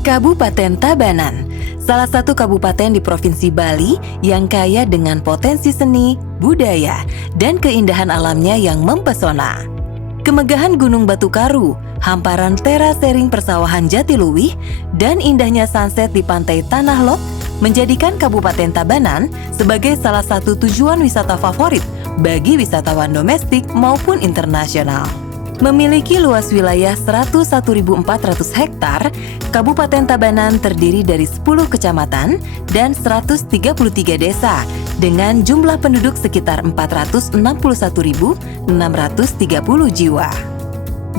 Kabupaten Tabanan, salah satu kabupaten di Provinsi Bali yang kaya dengan potensi seni, budaya, dan keindahan alamnya yang mempesona. Kemegahan Gunung Batu Karu, hamparan terasering persawahan Jatiluwih, dan indahnya sunset di pantai Tanah Lot menjadikan Kabupaten Tabanan sebagai salah satu tujuan wisata favorit bagi wisatawan domestik maupun internasional. Memiliki luas wilayah 101.400 hektar, Kabupaten Tabanan terdiri dari 10 kecamatan dan 133 desa dengan jumlah penduduk sekitar 461.630 jiwa.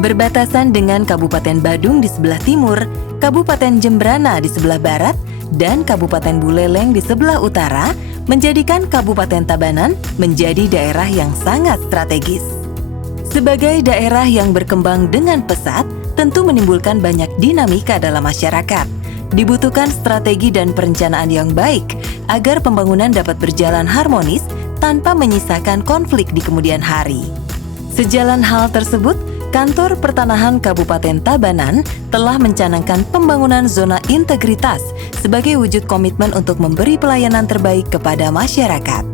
Berbatasan dengan Kabupaten Badung di sebelah timur, Kabupaten Jembrana di sebelah barat, dan Kabupaten Buleleng di sebelah utara, menjadikan Kabupaten Tabanan menjadi daerah yang sangat strategis. Sebagai daerah yang berkembang dengan pesat, tentu menimbulkan banyak dinamika dalam masyarakat. Dibutuhkan strategi dan perencanaan yang baik agar pembangunan dapat berjalan harmonis tanpa menyisakan konflik di kemudian hari. Sejalan hal tersebut, Kantor Pertanahan Kabupaten Tabanan telah mencanangkan pembangunan zona integritas sebagai wujud komitmen untuk memberi pelayanan terbaik kepada masyarakat.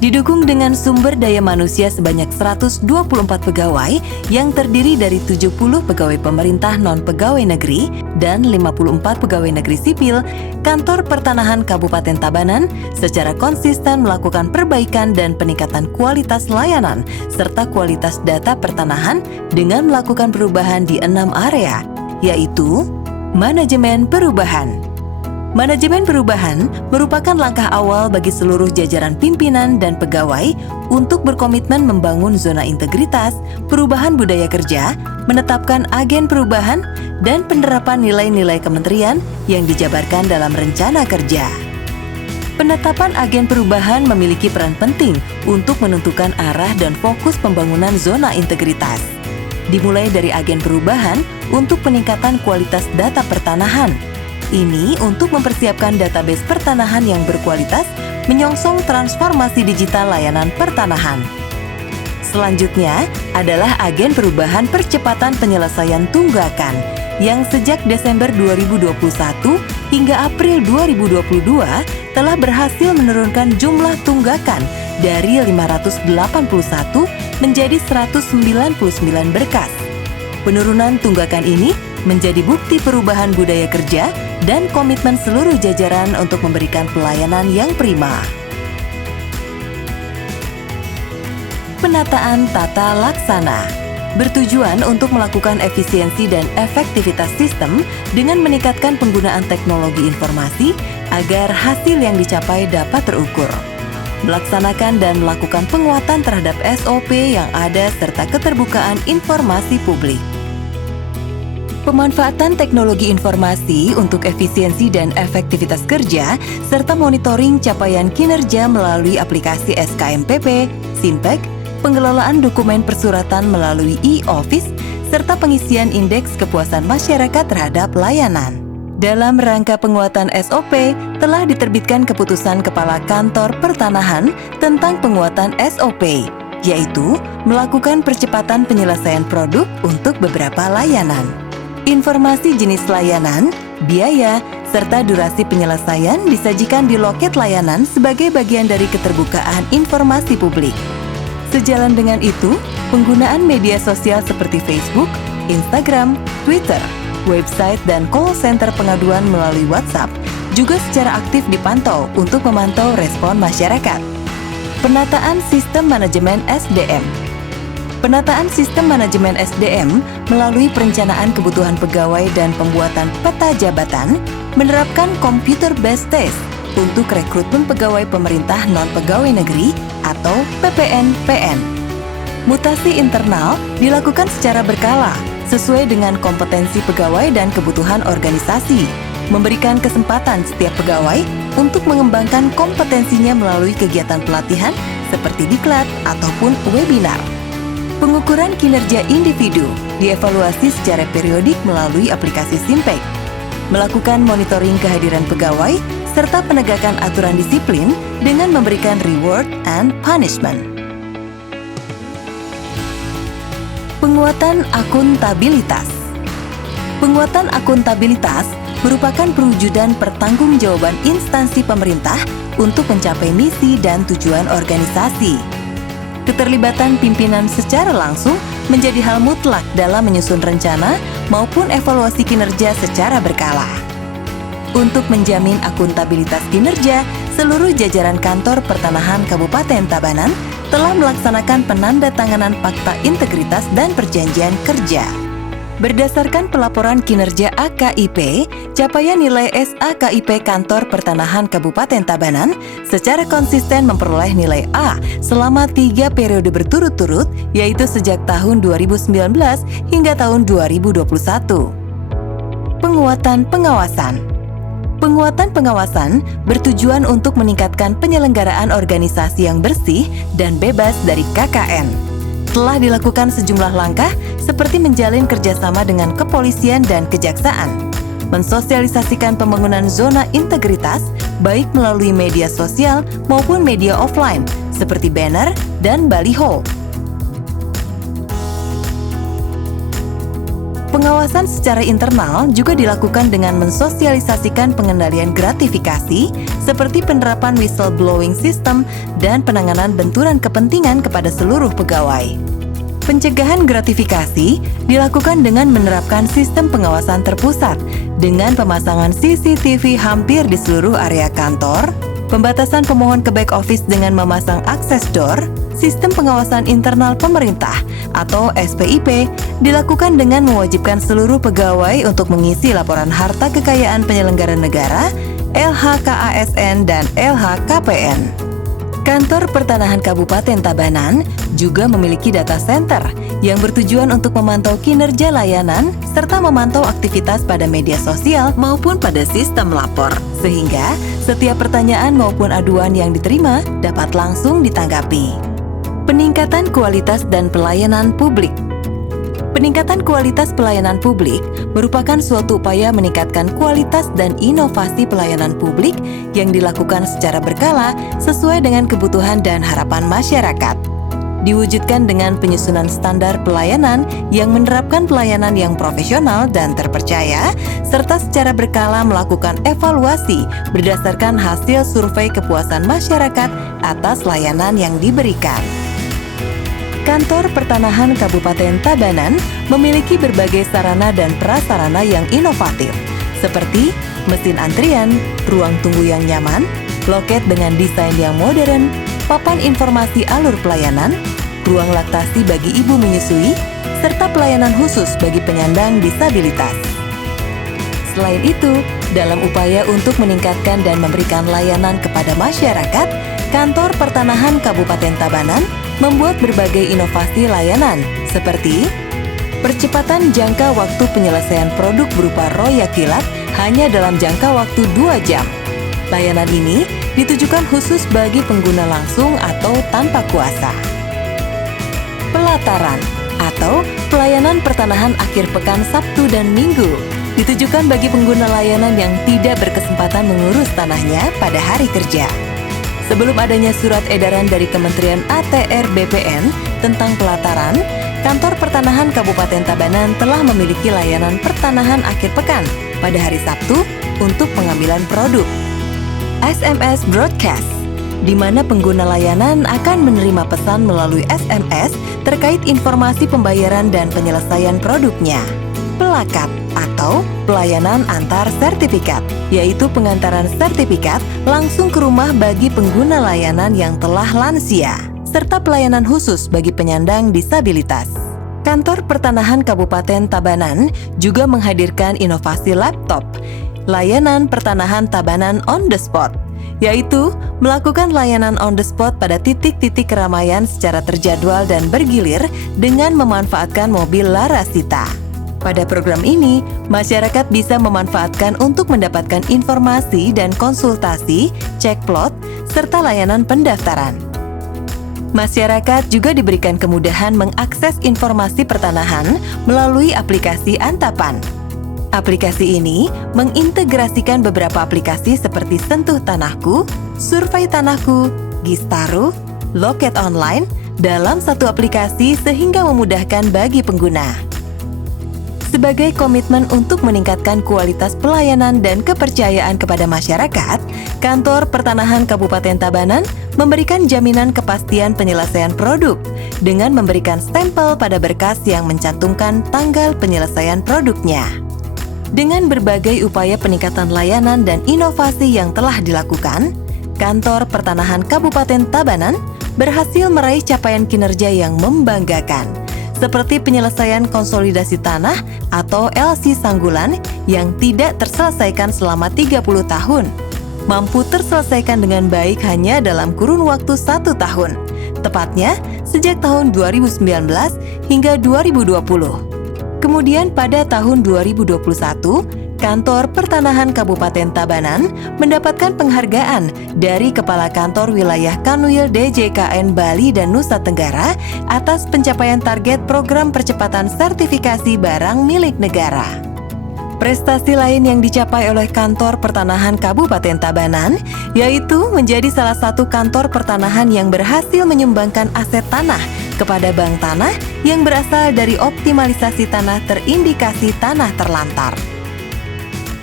Didukung dengan sumber daya manusia sebanyak 124 pegawai yang terdiri dari 70 pegawai pemerintah non-pegawai negeri dan 54 pegawai negeri sipil, Kantor Pertanahan Kabupaten Tabanan secara konsisten melakukan perbaikan dan peningkatan kualitas layanan serta kualitas data pertanahan dengan melakukan perubahan di 6 area, yaitu manajemen perubahan. Manajemen perubahan merupakan langkah awal bagi seluruh jajaran pimpinan dan pegawai untuk berkomitmen membangun zona integritas, perubahan budaya kerja, menetapkan agen perubahan, dan penerapan nilai-nilai kementerian yang dijabarkan dalam rencana kerja. Penetapan agen perubahan memiliki peran penting untuk menentukan arah dan fokus pembangunan zona integritas. Dimulai dari agen perubahan untuk peningkatan kualitas data pertanahan. Ini untuk mempersiapkan database pertanahan yang berkualitas menyongsong transformasi digital layanan pertanahan. Selanjutnya adalah agen perubahan percepatan penyelesaian tunggakan yang sejak Desember 2021 hingga April 2022 telah berhasil menurunkan jumlah tunggakan dari 581 menjadi 199 berkas. Penurunan tunggakan ini menjadi bukti perubahan budaya kerja dan komitmen seluruh jajaran untuk memberikan pelayanan yang prima. Penataan tata laksana bertujuan untuk melakukan efisiensi dan efektivitas sistem dengan meningkatkan penggunaan teknologi informasi agar hasil yang dicapai dapat terukur. Melaksanakan dan melakukan penguatan terhadap SOP yang ada serta keterbukaan informasi publik. Pemanfaatan teknologi informasi untuk efisiensi dan efektivitas kerja, serta monitoring capaian kinerja melalui aplikasi SKMPP, Simpek, pengelolaan dokumen persuratan melalui e-office, serta pengisian indeks kepuasan masyarakat terhadap layanan. Dalam rangka penguatan SOP, telah diterbitkan keputusan Kepala Kantor Pertanahan tentang penguatan SOP, yaitu melakukan percepatan penyelesaian produk untuk beberapa layanan. Informasi jenis layanan, biaya, serta durasi penyelesaian disajikan di loket layanan sebagai bagian dari keterbukaan informasi publik. Sejalan dengan itu, penggunaan media sosial seperti Facebook, Instagram, Twitter, website, dan call center pengaduan melalui WhatsApp juga secara aktif dipantau untuk memantau respon masyarakat. Penataan sistem manajemen SDM. Penataan sistem manajemen SDM melalui perencanaan kebutuhan pegawai dan pembuatan peta jabatan menerapkan computer-based test untuk rekrutmen pegawai pemerintah non-pegawai negeri atau PPN-PN. Mutasi internal dilakukan secara berkala sesuai dengan kompetensi pegawai dan kebutuhan organisasi, memberikan kesempatan setiap pegawai untuk mengembangkan kompetensinya melalui kegiatan pelatihan seperti diklat ataupun webinar. Pengukuran kinerja individu dievaluasi secara periodik melalui aplikasi Simpek. Melakukan monitoring kehadiran pegawai serta penegakan aturan disiplin dengan memberikan reward and punishment. Penguatan akuntabilitas. Penguatan akuntabilitas merupakan perwujudan pertanggungjawaban instansi pemerintah untuk mencapai misi dan tujuan organisasi. Keterlibatan pimpinan secara langsung menjadi hal mutlak dalam menyusun rencana maupun evaluasi kinerja secara berkala. Untuk menjamin akuntabilitas kinerja, seluruh jajaran kantor pertanahan Kabupaten Tabanan telah melaksanakan penandatanganan Fakta Integritas dan Perjanjian Kerja. Berdasarkan pelaporan kinerja AKIP, capaian nilai SAKIP Kantor Pertanahan Kabupaten Tabanan secara konsisten memperoleh nilai A selama 3 periode berturut-turut, yaitu sejak tahun 2019 hingga tahun 2021. Penguatan pengawasan. Penguatan pengawasan bertujuan untuk meningkatkan penyelenggaraan organisasi yang bersih dan bebas dari KKN. Telah dilakukan sejumlah langkah seperti menjalin kerjasama dengan kepolisian dan kejaksaan, mensosialisasikan pembangunan zona integritas baik melalui media sosial maupun media offline seperti banner dan baliho. Pengawasan secara internal juga dilakukan dengan mensosialisasikan pengendalian gratifikasi seperti penerapan whistleblowing system dan penanganan benturan kepentingan kepada seluruh pegawai. Pencegahan gratifikasi dilakukan dengan menerapkan sistem pengawasan terpusat dengan pemasangan CCTV hampir di seluruh area kantor, pembatasan pemohon ke back office dengan memasang access door, sistem pengawasan internal pemerintah atau SPIP dilakukan dengan mewajibkan seluruh pegawai untuk mengisi laporan harta kekayaan penyelenggara negara, LHKASN dan LHKPN. Kantor Pertanahan Kabupaten Tabanan juga memiliki data center yang bertujuan untuk memantau kinerja layanan serta memantau aktivitas pada media sosial maupun pada sistem lapor, sehingga setiap pertanyaan maupun aduan yang diterima dapat langsung ditanggapi. Peningkatan kualitas dan pelayanan publik. Peningkatan kualitas pelayanan publik merupakan suatu upaya meningkatkan kualitas dan inovasi pelayanan publik yang dilakukan secara berkala sesuai dengan kebutuhan dan harapan masyarakat. Diwujudkan dengan penyusunan standar pelayanan yang menerapkan pelayanan yang profesional dan terpercaya, serta secara berkala melakukan evaluasi berdasarkan hasil survei kepuasan masyarakat atas layanan yang diberikan. Kantor Pertanahan Kabupaten Tabanan memiliki berbagai sarana dan prasarana yang inovatif, seperti mesin antrian, ruang tunggu yang nyaman, loket dengan desain yang modern, papan informasi alur pelayanan, ruang laktasi bagi ibu menyusui, serta pelayanan khusus bagi penyandang disabilitas. Selain itu, dalam upaya untuk meningkatkan dan memberikan layanan kepada masyarakat, Kantor Pertanahan Kabupaten Tabanan membuat berbagai inovasi layanan seperti percepatan jangka waktu penyelesaian produk berupa royak kilat hanya dalam jangka waktu 2 jam. Layanan ini ditujukan khusus bagi pengguna langsung atau tanpa kuasa. Pelataran atau pelayanan pertanahan akhir pekan Sabtu dan Minggu ditujukan bagi pengguna layanan yang tidak berkesempatan mengurus tanahnya pada hari kerja. Sebelum adanya surat edaran dari Kementerian ATR BPN tentang pelataran, Kantor Pertanahan Kabupaten Tabanan telah memiliki layanan pertanahan akhir pekan pada hari Sabtu untuk pengambilan produk. SMS Broadcast, di mana pengguna layanan akan menerima pesan melalui SMS terkait informasi pembayaran dan penyelesaian produknya. Pelakat atau pelayanan antar sertifikat, yaitu pengantaran sertifikat langsung ke rumah bagi pengguna layanan yang telah lansia, serta pelayanan khusus bagi penyandang disabilitas. Kantor Pertanahan Kabupaten Tabanan juga menghadirkan inovasi laptop, layanan pertanahan Tabanan on the spot, yaitu melakukan layanan on the spot pada titik-titik keramaian secara terjadwal dan bergilir dengan memanfaatkan mobil Larasita. Pada program ini, masyarakat bisa memanfaatkan untuk mendapatkan informasi dan konsultasi, cek plot, serta layanan pendaftaran. Masyarakat juga diberikan kemudahan mengakses informasi pertanahan melalui aplikasi Antapan. Aplikasi ini mengintegrasikan beberapa aplikasi seperti Sentuh Tanahku, Survei Tanahku, Gistaru, Loket Online dalam satu aplikasi sehingga memudahkan bagi pengguna. Sebagai komitmen untuk meningkatkan kualitas pelayanan dan kepercayaan kepada masyarakat, Kantor Pertanahan Kabupaten Tabanan memberikan jaminan kepastian penyelesaian produk dengan memberikan stempel pada berkas yang mencantumkan tanggal penyelesaian produknya. Dengan berbagai upaya peningkatan layanan dan inovasi yang telah dilakukan, Kantor Pertanahan Kabupaten Tabanan berhasil meraih capaian kinerja yang membanggakan, seperti penyelesaian konsolidasi tanah atau LC Sanggulan yang tidak terselesaikan selama 30 tahun, mampu terselesaikan dengan baik hanya dalam kurun waktu 1 tahun, tepatnya sejak tahun 2019 hingga 2020. Kemudian pada tahun 2021, Kantor Pertanahan Kabupaten Tabanan mendapatkan penghargaan dari Kepala Kantor Wilayah Kanwil DJKN Bali dan Nusa Tenggara atas pencapaian target program percepatan sertifikasi barang milik negara. Prestasi lain yang dicapai oleh Kantor Pertanahan Kabupaten Tabanan yaitu menjadi salah satu kantor pertanahan yang berhasil menyumbangkan aset tanah kepada bank tanah yang berasal dari optimalisasi tanah terindikasi tanah terlantar.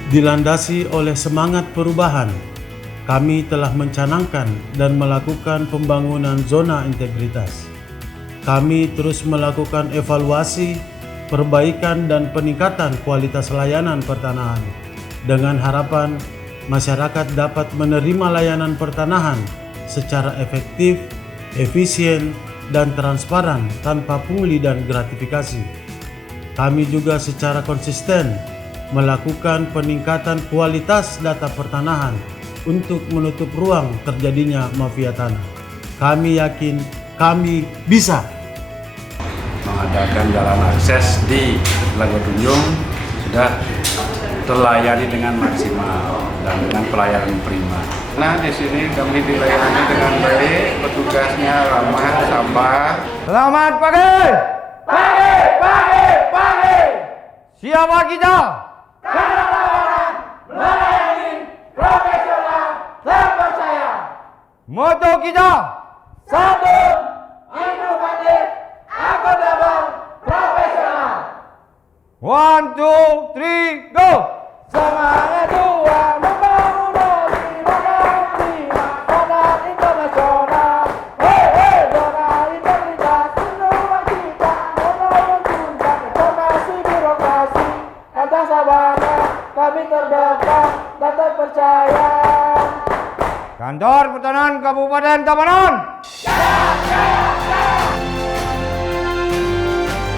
Dilandasi oleh semangat perubahan, kami telah mencanangkan dan melakukan pembangunan zona integritas. Kami terus melakukan evaluasi, perbaikan dan peningkatan kualitas layanan pertanahan dengan harapan masyarakat dapat menerima layanan pertanahan secara efektif, efisien, dan transparan tanpa pungli dan gratifikasi. Kami juga secara konsisten melakukan peningkatan kualitas data pertanahan untuk menutup ruang terjadinya mafia tanah. Kami yakin kami bisa mengadakan jalan akses di Lago Tunjung sudah terlayani dengan maksimal dan dengan pelayanan prima. Nah, di sini kami dilayani dengan baik, petugasnya ramah, sabar. Selamat pagi! Pagi! Siapa kita? Karyawan melayani profesional terpercaya. Moto kita satu, inovatif, akuntabel, profesional. 1, 2, 3, go! Semangat juang membangun negeri prima zona internasional. Zona integritas semua kita menunjukkan informasi birokrasi. Atas sabana kami terdepan dan terpercaya. Kantor Pertanahan Kabupaten Tabanan.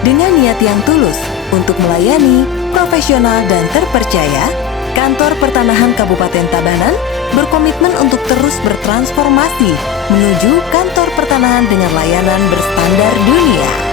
Dengan niat yang tulus untuk melayani, profesional dan terpercaya, Kantor Pertanahan Kabupaten Tabanan berkomitmen untuk terus bertransformasi menuju kantor pertanahan dengan layanan berstandar dunia.